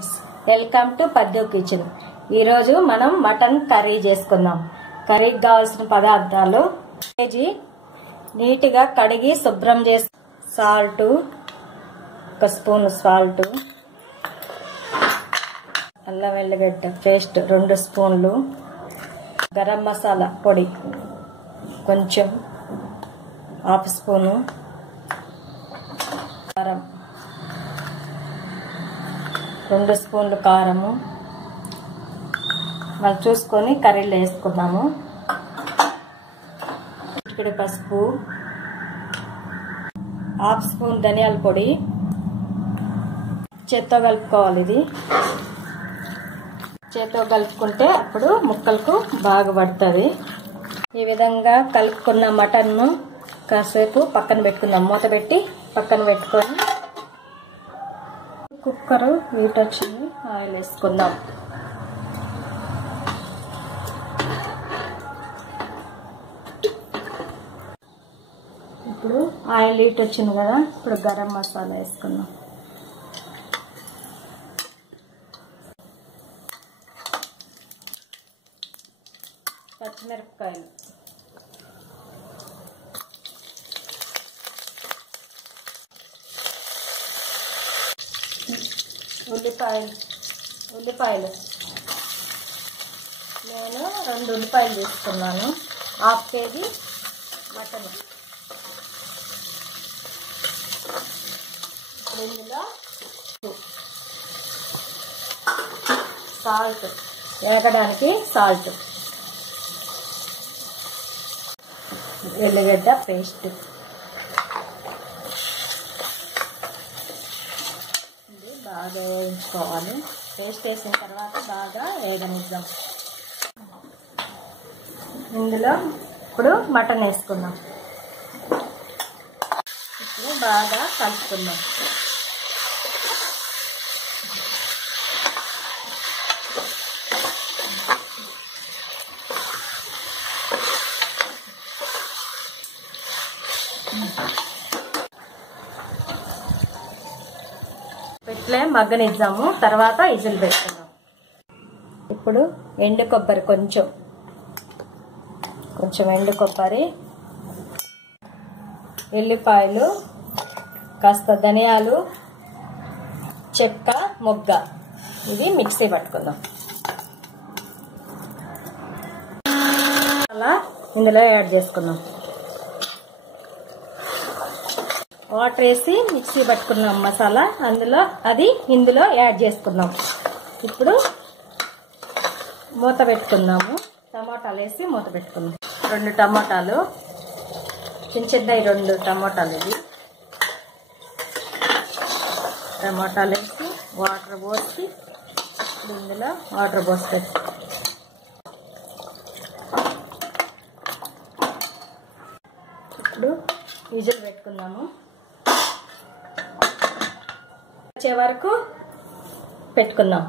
Friends welcome to Paddu kitchen. ఈరోజు మనం mutton curry చేసుకుందాం. కర్రీకి కావాల్సిన పదార్థాలు కేజీ నీట్గా కడిగి శుభ్రం చేసి సాల్ట్ ఒక స్పూన్ సాల్ట్ అల్లం వెల్లిగడ్డ పేస్ట్ రెండు స్పూన్లు గరం మసాలా పొడి కొంచెం హాఫ్ స్పూను కారం. రెండు స్పూన్లు కారము. మనం చూసుకొని కర్రీలో వేసుకుందాము. ఇక్కడ పసుపు. హాఫ్ స్పూన్ ధనియాల పొడి. చేత్తో కలుపుకోవాలి ఇది. చేత్తో కలుపుకుంటే అప్పుడు ముక్కలకు బాగా పడుతుంది. ఈ విధంగా కలుపుకున్న మటన్ను కాసేపు పక్కన పెట్టుకుందాం. మూత పెట్టి పక్కన పెట్టుకొని కుక్కర్ హీట్ వచ్చింది ఆయిల్ వేసుకుందాం ఇప్పుడు ఆయిల్ హీట్ వచ్చింది కదా ఇప్పుడు గరం మసాలా వేసుకుందాం. పచ్చిమిరపకాయలు. ఉల్లిపాయలు ఉల్లిపాయలు. నేను రెండు ఉల్లిపాయలు తీసుకున్నాను. Half KG mutton. ఇందులో సాల్ట్. వేగడానికి సాల్ట్. ఎల్లిగడ్డ పేస్ట్ ఇది బాగా వేయించుకోవాలి పేస్ట్ వేసిన తర్వాత బాగా వేగనిద్దాం. ఇందులో ఇప్పుడు మటన్ వేసుకుందాం. ఇప్పుడు బాగా కలుపుకుందాం. ఇట్లే మగ్గనిద్దాము తర్వాత ఇజులు పెట్టుకుందాం. ఇప్పుడు ఎండు కొబ్బరి కొంచెం. కొంచెం ఎండు కొబ్బరి ఎల్లిపాయలు కాస్త ధనియాలు చెక్క మొగ్గ. ఇది మిక్సీ పట్టుకుందాం. అలా ఇందులో యాడ్ చేసుకుందాం. వాటర్ వేసి మిక్సీ పట్టుకున్నాం మసాలా. అందులో అది ఇందులో యాడ్ చేసుకున్నాం. ఇప్పుడు మూత పెట్టుకుందాము టమాటాలు వేసి మూత పెట్టుకుందాం రెండు టమాటాలు. చిన్న చిన్నవి రెండు టమాటాలు ఇవి. టమాటాలు వేసి వాటర్ పోసి ఇందులో వాటర్ పోసి ఇప్పుడు విజులు పెట్టుకుందాము వచ్చే వరకు పెట్టుకుందాం.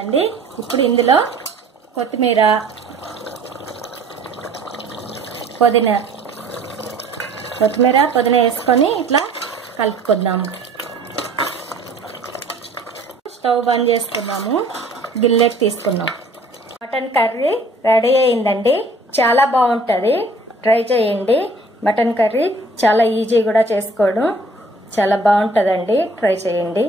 అండి ఇప్పుడు ఇందులో కొత్తిమీర పుదీనా కొత్తిమీర పుదీనా వేసుకొని ఇట్లా కలుపుకుందాము స్టవ్ బంద్ చేసుకున్నాము గిల్లెట్ తీసుకున్నాం. మటన్ కర్రీ రెడీ అయిందండి. చాలా బాగుంటుంది. ట్రై చేయండి. మటన్ కర్రీ చాలా ఈజీ కూడా చేసుకోవడం. చాలా బాగుంటుందండి. ట్రై చేయండి.